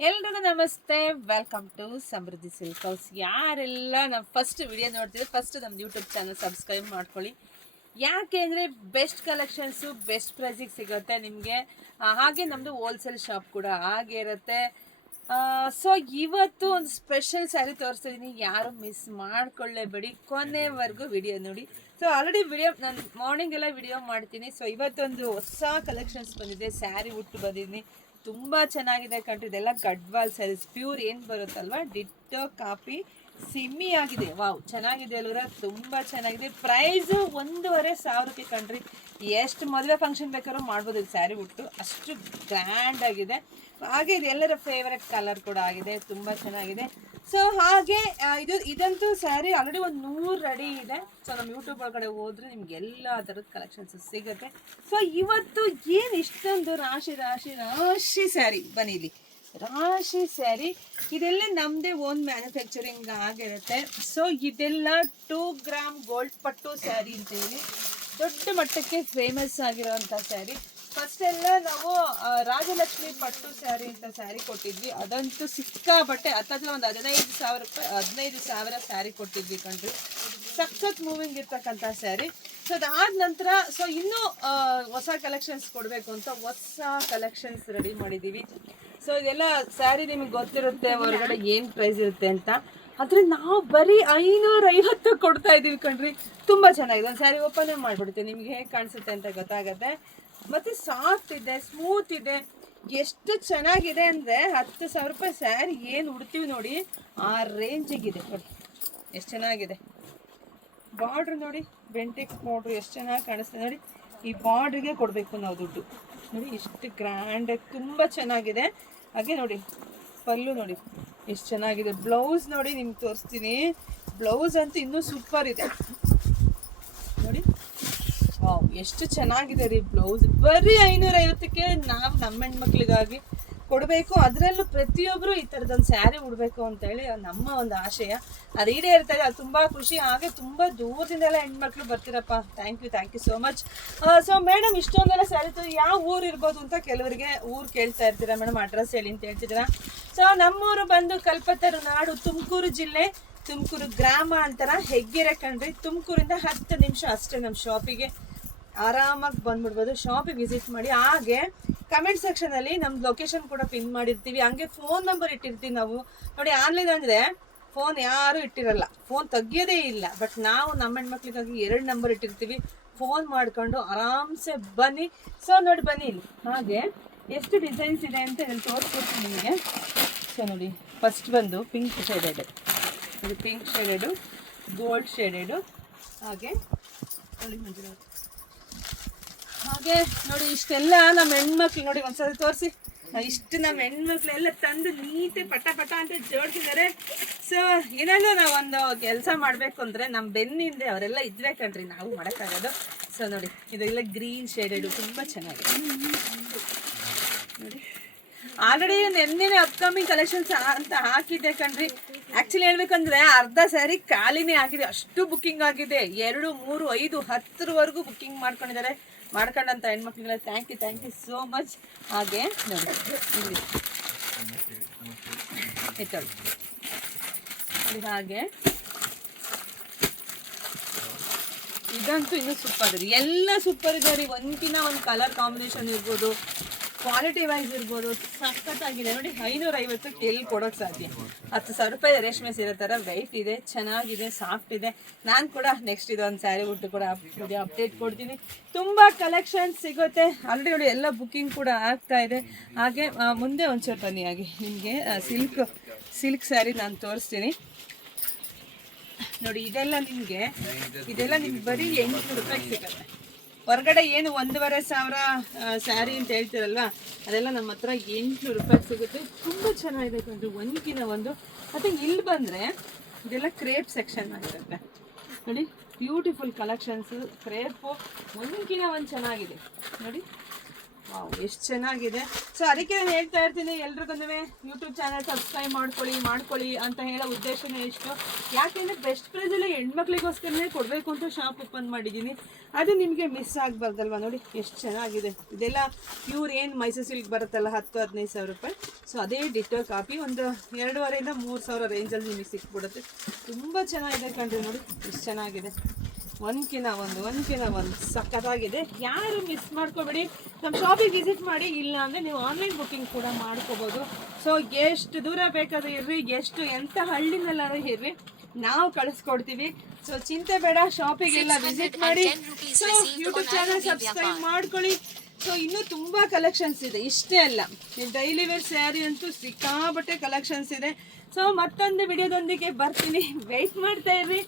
ಎಲ್ರಿಗೂ ನಮಸ್ತೆ, welcome to Samruddhi silk house. ಯಾರೆಲ್ಲ ನಮ್ಮ ಫಸ್ಟ್ ವಿಡಿಯೋ ನೋಡ್ತಿದ್ರೆ ಫಸ್ಟ್ ನಮ್ದು ಯೂಟ್ಯೂಬ್ ಚಾನಲ್ ಸಬ್ಸ್ಕ್ರೈಬ್ ಮಾಡ್ಕೊಳ್ಳಿ. ಯಾಕೆ ಅಂದರೆ ಬೆಸ್ಟ್ ಕಲೆಕ್ಷನ್ಸು ಬೆಸ್ಟ್ ಪ್ರೈಸಿಗೆ ಸಿಗುತ್ತೆ ನಿಮಗೆ. ಹಾಗೆ ನಮ್ಮದು ಹೋಲ್ಸೇಲ್ ಶಾಪ್ ಕೂಡ ಹಾಗೆ ಇರುತ್ತೆ. ಸೊ ಇವತ್ತು ಒಂದು ಸ್ಪೆಷಲ್ ಸ್ಯಾರಿ ತೋರಿಸ್ತಿದ್ದೀನಿ, ಯಾರು ಮಿಸ್ ಮಾಡ್ಕೊಳ್ಳೇಬೇಡಿ, ಕೊನೆವರೆಗೂ ವಿಡಿಯೋ ನೋಡಿ. ಸೊ ಆಲ್ರೆಡಿ ವಿಡಿಯೋ ನಾನು ಮಾರ್ನಿಂಗ್ ಎಲ್ಲ ವಿಡಿಯೋ ಮಾಡ್ತೀನಿ. ಸೊ ಇವತ್ತೊಂದು ಹೊಸ ಕಲೆಕ್ಷನ್ಸ್ ಬಂದಿದೆ, ಸ್ಯಾರಿ ಉಟ್ಟು ಬಂದಿದ್ದೀನಿ, ತುಂಬ ಚೆನ್ನಾಗಿದೆ ಕಣ್ರಿ. ಇದೆಲ್ಲ ಗಡ್ವಾಲ್ ಸ್ಯಾರೀಸ್, ಪ್ಯೂರ್ ಏನು ಬರುತ್ತಲ್ವ ಡಿಟ್ಟೋ ಕಾಪಿ ಸಿಮ್ಮಿ ಆಗಿದೆ. ವಾವ್, ಚೆನ್ನಾಗಿದೆ ಅಲ್ವರ, ತುಂಬ ಚೆನ್ನಾಗಿದೆ. ಪ್ರೈಸು 1,500 ಕಣ್ರಿ. ಎಷ್ಟು ಮದುವೆ ಫಂಕ್ಷನ್ ಬೇಕಾದ್ರೂ ಮಾಡ್ಬೋದು ಇದು ಸ್ಯಾರಿ ಉಟ್ಟು, ಅಷ್ಟು ಗ್ರ್ಯಾಂಡ್ ಆಗಿದೆ. ಹಾಗೆ ಇದು ಎಲ್ಲರ ಫೇವರೆಟ್ ಕಲರ್ ಕೂಡ ಆಗಿದೆ, ತುಂಬ ಚೆನ್ನಾಗಿದೆ. ಸೊ ಹಾಗೆ ಇದಂತೂ ಸ್ಯಾರಿ ಆಲ್ರೆಡಿ ಒಂದು 100 ರೆಡಿ ಇದೆ. ಸೊ ನಮ್ಮ ಯೂಟ್ಯೂಬ್ ಒಳಗಡೆ ಹೋದ್ರೆ ನಿಮ್ಗೆ ಎಲ್ಲ ಥರದ ಕಲೆಕ್ಷನ್ಸ್ ಸಿಗುತ್ತೆ. ಸೊ ಇವತ್ತು ಏನು ಇಷ್ಟೊಂದು ರಾಶಿ ರಾಶಿ ರಾಶಿ ಸ್ಯಾರಿ ಬನ್ನಿಲಿ, ರಾಶಿ ಸ್ಯಾರಿ ಇದೆಲ್ಲ ನಮ್ಮದೇ ಓನ್ ಮ್ಯಾನುಫ್ಯಾಕ್ಚರಿಂಗ್ ಆಗಿರುತ್ತೆ. ಸೊ ಇದೆಲ್ಲ 2 ಗ್ರಾಮ್ ಗೋಲ್ಡ್ ಪಟ್ಟು ಸ್ಯಾರಿ ಅಂತೇಳಿ ದೊಡ್ಡ ಮಟ್ಟಕ್ಕೆ ಫೇಮಸ್ ಆಗಿರೋವಂಥ ಸ್ಯಾರಿ. ಫಸ್ಟ್ ಎಲ್ಲ ನಾವು ರಾಜಲಕ್ಷ್ಮಿ ಪಟ್ಟು ಸ್ಯಾರಿ ಅಂತ ಸ್ಯಾರಿ ಕೊಟ್ಟಿದ್ವಿ, ಅದಂತೂ ಸಿಕ್ಕಾಬಟ್ಟೆ ಹತ್ತತ್ರ ಒಂದು 15,000 ರೂಪಾಯಿ, 15,000 ಸ್ಯಾರಿ ಕೊಟ್ಟಿದ್ವಿ ಕಣ್ರಿ. ಸಖತ್ ಮೂವಿಂಗ್ ಇರ್ತಕ್ಕಂಥ ಸ್ಯಾರಿ. ಸೊ ಅದಾದ ನಂತರ ಸೊ ಇನ್ನೂ ಹೊಸ ಕಲೆಕ್ಷನ್ಸ್ ಕೊಡಬೇಕು ಅಂತ ಹೊಸ ಕಲೆಕ್ಷನ್ಸ್ ರೆಡಿ ಮಾಡಿದ್ದೀವಿ. ಸೊ ಇದೆಲ್ಲ ಸ್ಯಾರಿ ನಿಮಗೆ ಗೊತ್ತಿರುತ್ತೆ ಹೊರಗಡೆ ಏನು ಪ್ರೈಸ್ ಇರುತ್ತೆ ಅಂತ, ಆದರೆ ನಾವು ಬರೀ 550 ಕೊಡ್ತಾ ಇದ್ದೀವಿ ಕಣ್ರಿ. ತುಂಬ ಚೆನ್ನಾಗಿದೆ. ಒಂದು ಸ್ಯಾರಿ ಓಪನ್ ಮಾಡಿಬಿಡುತ್ತೆ, ನಿಮಗೆ ಹೇಗೆ ಕಾಣಿಸುತ್ತೆ ಅಂತ ಗೊತ್ತಾಗುತ್ತೆ. ಮತ್ತು ಸಾಫ್ಟ್ ಇದೆ, ಸ್ಮೂತ್ ಇದೆ, ಎಷ್ಟು ಚೆನ್ನಾಗಿದೆ ಅಂದರೆ 10,000 ರೂಪಾಯಿ ಸ್ಯಾರಿ ಏನು ಉಡ್ತೀವಿ ನೋಡಿ ಆ ರೇಂಜಿಗಿದೆ. ನೋಡಿ ಎಷ್ಟು ಚೆನ್ನಾಗಿದೆ. ಬಾರ್ಡ್ರ್ ನೋಡಿ, ಬೆಂಟೆಕ್ಸ್ ಬಾರ್ಡ್ರು ಎಷ್ಟು ಚೆನ್ನಾಗಿ ಕಾಣಿಸ್ತದೆ ನೋಡಿ. ಈ ಬಾರ್ಡ್ರಿಗೆ ಕೊಡಬೇಕು ನಾವು ದುಡ್ಡು. ನೋಡಿ ಎಷ್ಟು ಗ್ರ್ಯಾಂಡಾಗಿ ತುಂಬ ಚೆನ್ನಾಗಿದೆ. ಹಾಗೆ ನೋಡಿ ಪಲ್ಲು ನೋಡಿ ಎಷ್ಟು ಚೆನ್ನಾಗಿದೆ. ಬ್ಲೌಸ್ ನೋಡಿ ನಿಮ್ಗೆ ತೋರಿಸ್ತೀನಿ, ಬ್ಲೌಸ್ ಅಂತೂ ಇನ್ನೂ ಸೂಪರ್ ಇದೆ ನೋಡಿ. ವಾವ್, ಎಷ್ಟು ಚೆನ್ನಾಗಿದೆ ರೀ ಬ್ಲೌಸ್. ಬರೀ 550ಕ್ಕೆ ನಾವು ನಮ್ಮ ಹೆಣ್ಮಕ್ಳಿಗಾಗಿ ಕೊಡಬೇಕು. ಅದರಲ್ಲೂ ಪ್ರತಿಯೊಬ್ಬರು ಈ ಥರದೊಂದು ಸ್ಯಾರಿ ಉಡಬೇಕು ಅಂತೇಳಿ ನಮ್ಮ ಒಂದು ಆಶಯ. ಅದು ಈಡೇರ್ತಾ ಇದೆ, ಅದು ತುಂಬ ಖುಷಿ. ಹಾಗೆ ತುಂಬ ದೂರದಿಂದೆಲ್ಲ ಹೆಣ್ಮಕ್ಳು ಬರ್ತೀರಪ್ಪ. Thank you so much. So madam ಇಷ್ಟೊಂದೆಲ್ಲ ಸ್ಯಾರಿ ಯಾವ ಊರು ಇರ್ಬೋದು ಅಂತ ಕೆಲವರಿಗೆ ಊರು ಕೇಳ್ತಾ ಇರ್ತೀರಾ, ಮೇಡಮ್ ಅಡ್ರೆಸ್ ಹೇಳಿ ಅಂತ ಹೇಳ್ತಿದ್ದೀರಾ. ಸೊ ನಮ್ಮೂರು ಬಂದು ಕಲ್ಪತರು ನಾಡು, ತುಮಕೂರು ಜಿಲ್ಲೆ, ತುಮಕೂರು ಗ್ರಾಮ ಅಂತಾರ, ಹೆಗ್ಗೆರೆ ಕಣ್ರಿ. ತುಮಕೂರಿಂದ 10 ನಿಮಿಷ ಅಷ್ಟೇ ನಮ್ಮ ಶಾಪಿಗೆ. ಆರಾಮಾಗಿ ಬಂದ್ಬಿಡ್ಬೋದು, ಶಾಪಿಗೆ ವಿಸಿಟ್ ಮಾಡಿ. ಹಾಗೆ ಕಮೆಂಟ್ ಸೆಕ್ಷನಲ್ಲಿ ನಮ್ದು ಲೊಕೇಶನ್ ಕೂಡ ಪಿನ್ ಮಾಡಿರ್ತೀವಿ. ಹಂಗೆ ಫೋನ್ ನಂಬರ್ ಇಟ್ಟಿರ್ತೀವಿ ನಾವು ನೋಡಿ. ಆನ್ಲೈನ್ ಅಂದರೆ ಫೋನ್ ಯಾರೂ ಇಟ್ಟಿರಲ್ಲ, ಫೋನ್ ತೆಗಿಯೋದೇ ಇಲ್ಲ. ಬಟ್ ನಾವು ನಮ್ಮ ಹೆಣ್ಮಕ್ಳಿಗಾಗಿ 2 ನಂಬರ್ ಇಟ್ಟಿರ್ತೀವಿ, ಫೋನ್ ಮಾಡ್ಕೊಂಡು ಆರಾಮ್ಸೆ ಬನ್ನಿ. ಸೊ ನೋಡಿ ಬನ್ನಿ ಇಲ್ಲಿ. ಹಾಗೆ ಎಷ್ಟು ಡಿಸೈನ್ಸ್ ಇದೆ ಅಂತ ಇಲ್ಲಿ ತೋರಿಸ್ಕೊಡ್ತೀನಿ ನಿಮಗೆ. ಸೊ ನೋಡಿ, ಫಸ್ಟ್ ಬಂದು ಪಿಂಕ್ ಶೇಡೆಡು, ಇದು ಪಿಂಕ್ ಶೇಡೆಡು, ಗೋಲ್ಡ್ ಶೇಡೆಡು. ಹಾಗೆ ನೋಡಿ ಮಂಜುನಾಥ್. ಹಾಗೆ ನೋಡಿ ಇಷ್ಟೆಲ್ಲ ನಮ್ಮ ಹೆಣ್ಮಕ್ಳು ನೋಡಿ, ಒಂದ್ಸರಿ ತೋರಿಸಿ. ಇಷ್ಟು ನಮ್ಮ ಹೆಣ್ಮಕ್ಳೆಲ್ಲ ತಂದು ನೀಟೆ ಪಟ ಪಟ ಅಂತ ಜೋಡಿಸಿದ್ದಾರೆ. ಸೊ ಏನಾದರೂ ನಾವು ಒಂದು ಕೆಲಸ ಮಾಡಬೇಕು ಅಂದರೆ ನಮ್ಮ ಬೆನ್ನಿಂದೆ ಅವರೆಲ್ಲ ಇದ್ರೆ ಕಣ್ರಿ ನಾವು ಮಾಡೋಕ್ಕಾಗೋದು. ಸೊ ನೋಡಿ ಇದೆಲ್ಲ ಗ್ರೀನ್ ಶೇಡೆಡು, ತುಂಬ ಚೆನ್ನಾಗಿದೆ ನೋಡಿ. ಆಲ್ರೆಡಿ ನೆನ್ನೆ ಅಪ್ಕಮಿಂಗ್ ಕಲೆಕ್ಷನ್ಸ್ ಅಂತ ಹಾಕಿದ್ದೆ ಕಣ್ರಿ. ಆ್ಯಕ್ಚುಲಿ ಹೇಳ್ಬೇಕಂದ್ರೆ ಅರ್ಧ ಸ್ಯಾರಿ ಖಾಲಿನೇ ಆಗಿದೆ, ಅಷ್ಟು ಬುಕ್ಕಿಂಗ್ ಆಗಿದೆ. 2, 3, 5, 10ವರೆಗೂ ಬುಕ್ಕಿಂಗ್ ಮಾಡ್ಕೊಂಡಿದ್ದಾರೆ. ಮಾಡ್ಕೊಂಡಂಥ ಹೆಣ್ಮಕ್ಳಿಗೆಲ್ಲ ಥ್ಯಾಂಕ್ ಯು ಸೋ ಮಚ್. ಹಾಗೆ ನೋಡಿ ಇಲ್ಲಿ ಹಾಗೆ ಇದಂತೂ ಇನ್ನೂ ಸೂಪರ್ ಇದೆ, ಎಲ್ಲ ಸೂಪರ್ ಇದೆ ರೀ. ಒಂದ್ಕಿನ್ನ ಒಂದು ಕಲರ್ ಕಾಂಬಿನೇಷನ್ ಇರ್ಬೋದು, ಕ್ವಾಲಿಟಿ ವೈಸ್ ಇರ್ಬೋದು, ಸಖತ್ತಾಗಿದೆ ನೋಡಿ. 550ಕ್ಕೆ ಎಲ್ಲಿ ಕೊಡೋಕ್ಕೆ ಸಾಧ್ಯ? 10,000 ರೂಪಾಯಿ ರೇಷ್ಮೆ ಸೀರೆ ಥರ ವೆಯ್ಟ್ ಇದೆ, ಚೆನ್ನಾಗಿದೆ, ಸಾಫ್ಟ್ ಇದೆ. ನಾನು ಕೂಡ ನೆಕ್ಸ್ಟ್ ಇದೊಂದು ಸ್ಯಾರಿ ಉಟ್ಟು ಕೂಡ ಅಪ್ಡೇಟ್ ಕೊಡ್ತೀನಿ. ತುಂಬ ಕಲೆಕ್ಷನ್ಸ್ ಸಿಗುತ್ತೆ. ಆಲ್ರೆಡಿ ನೋಡಿ ಎಲ್ಲ ಬುಕ್ಕಿಂಗ್ ಕೂಡ ಆಗ್ತಾ ಇದೆ. ಹಾಗೆ ಮುಂದೆ ಒಂಚೂರು ಬನ್ನಿ, ಹಾಗೆ ನಿಮಗೆ ಸಿಲ್ಕ್ ಸ್ಯಾರಿ ನಾನು ತೋರಿಸ್ತೀನಿ ನೋಡಿ. ಇದೆಲ್ಲ ನಿಮಗೆ ಬರೀ 800 ರೂಪಾಯಿಗೆ ಸಿಗುತ್ತೆ. ಹೊರಗಡೆ ಏನು 1,500 ಸ್ಯಾರಿ ಅಂತ ಹೇಳ್ತೀರಲ್ವ, ಅದೆಲ್ಲ ನಮ್ಮ ಹತ್ರ 800 ರೂಪಾಯಿಗೆ ಸಿಗುತ್ತೆ. ತುಂಬ ಚೆನ್ನಾಗಿದೆ ಕಣ್ರಿ, ಒಂದ್ಕಿನ ಒಂದು. ಮತ್ತು ಇಲ್ಲಿ ಬಂದರೆ ಇದೆಲ್ಲ ಕ್ರೇಪ್ ಸೆಕ್ಷನ್ ಆಗಿರುತ್ತೆ ನೋಡಿ. ಬ್ಯೂಟಿಫುಲ್ ಕಲೆಕ್ಷನ್ಸು, ಕ್ರೇಪು ಒಂದ್ಕಿನ ಒಂದು ಚೆನ್ನಾಗಿದೆ ನೋಡಿ. ಎಷ್ಟು ಚೆನ್ನಾಗಿದೆ. ಸೊ ಅದಕ್ಕೆ ನಾನು ಹೇಳ್ತಾ ಇರ್ತೀನಿ ಎಲ್ರಿಗೂ ಯೂಟ್ಯೂಬ್ ಚಾನಲ್ ಸಬ್ಸ್ಕ್ರೈಬ್ ಮಾಡ್ಕೊಳ್ಳಿ ಅಂತ ಹೇಳೋ ಉದ್ದೇಶನೇ ಇಷ್ಟು. ಯಾಕೆಂದರೆ ಬೆಸ್ಟ್ ಪ್ರೈಸಲ್ಲಿ ಹೆಣ್ಮಕ್ಳಿಗೋಸ್ಕರನೇ ಕೊಡಬೇಕು ಅಂತ ಶಾಪ್ ಓಪನ್ ಮಾಡಿದ್ದೀನಿ. ಅದು ನಿಮಗೆ ಮಿಸ್ ಆಗಬಾರ್ದಲ್ವ. ನೋಡಿ ಎಷ್ಟು ಚೆನ್ನಾಗಿದೆ. ಇದೆಲ್ಲ ಪ್ಯೂರ್ ಏನು ಮೈಸೂರು ಸಿಲ್ಕ್ ಬರುತ್ತಲ್ಲ 10-15 ಸಾವಿರ ರೂಪಾಯಿ. ಸೊ ಅದೇ ಡಿಟೋ ಕಾಪಿ ಒಂದು 2,500-3,000 ರೇಂಜಲ್ಲಿ ನಿಮಗೆ ಸಿಕ್ಬಿಡುತ್ತೆ. ತುಂಬ ಚೆನ್ನಾಗಿದೆ ಕಣ್ರಿ. ನೋಡಿ ಎಷ್ಟು ಚೆನ್ನಾಗಿದೆ. ಒಂದ್ಕಿನ ಒಂದು ಸಖತ್ತಾಗಿದೆ. ಯಾರು ಮಿಸ್ ಮಾಡ್ಕೋಬೇಡಿ. ನಮ್ಮ ಶಾಪಿಗೆ ವಿಸಿಟ್ ಮಾಡಿ. ಇಲ್ಲ ಅಂದರೆ ನೀವು ಆನ್ಲೈನ್ ಬುಕ್ಕಿಂಗ್ ಕೂಡ ಮಾಡ್ಕೋಬೋದು. ಸೊ ಎಷ್ಟು ದೂರ ಬೇಕಾದ್ರೆ ಇರ್ರಿ, ಎಂಥ ಹಳ್ಳಿನಲ್ಲಾದ್ರೂ ಇರ್ರಿ, ನಾವು ಕಳಿಸ್ಕೊಡ್ತೀವಿ. ಸೊ ಚಿಂತೆ ಬೇಡ, ಶಾಪಿಗೆಲ್ಲ ವಿಸಿಟ್ ಮಾಡಿ. ಸೊ ಯೂಟ್ಯೂಬ್ ಚಾನಲ್ ಸಬ್ಸ್ಕ್ರೈಬ್ ಮಾಡ್ಕೊಳ್ಳಿ. ಸೊ ಇನ್ನೂ ತುಂಬ ಕಲೆಕ್ಷನ್ಸ್ ಇದೆ, ಇಷ್ಟೇ ಅಲ್ಲ, ಡೈಲಿ ವೇರ್ ಸ್ಯಾರಿ ಅಂತೂ ಸಿಕ್ಕಾಬಟ್ಟೆ ಕಲೆಕ್ಷನ್ಸ್ ಇದೆ. ಸೊ ಮತ್ತೊಂದು ವಿಡಿಯೋದೊಂದಿಗೆ ಬರ್ತೀನಿ, ವೆಯ್ಟ್ ಮಾಡ್ತಾ ಇರ್ರಿ.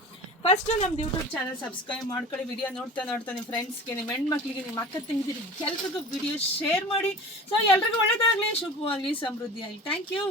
ಫಸ್ಟ್ ನಮ್ದು ಯೂಟ್ಯೂಬ್ ಚಾನಲ್ ಸಬ್ಸ್ಕ್ರೈಬ್ ಮಾಡ್ಕೊಳ್ಳಿ. ವಿಡಿಯೋ ನೋಡ್ತಾ ನಿಮ್ಮ ಫ್ರೆಂಡ್ಸ್ಗೆ, ನಿಮ್ಮ ಹೆಣ್ಮಕ್ಳಿಗೆ, ನಿಮ್ಮ ಅಕ್ಕ ತಂಗಿದಿರಿ ಎಲ್ರಿಗೂ ವಿಡಿಯೋ ಶೇರ್ ಮಾಡಿ. ಸೊ ಎಲ್ರಿಗೂ ಒಳ್ಳೆಯದಾಗಲಿ, ಶುಭವಾಗಲಿ, ಸಮೃದ್ಧಿಯಾಗಲಿ. Thank you.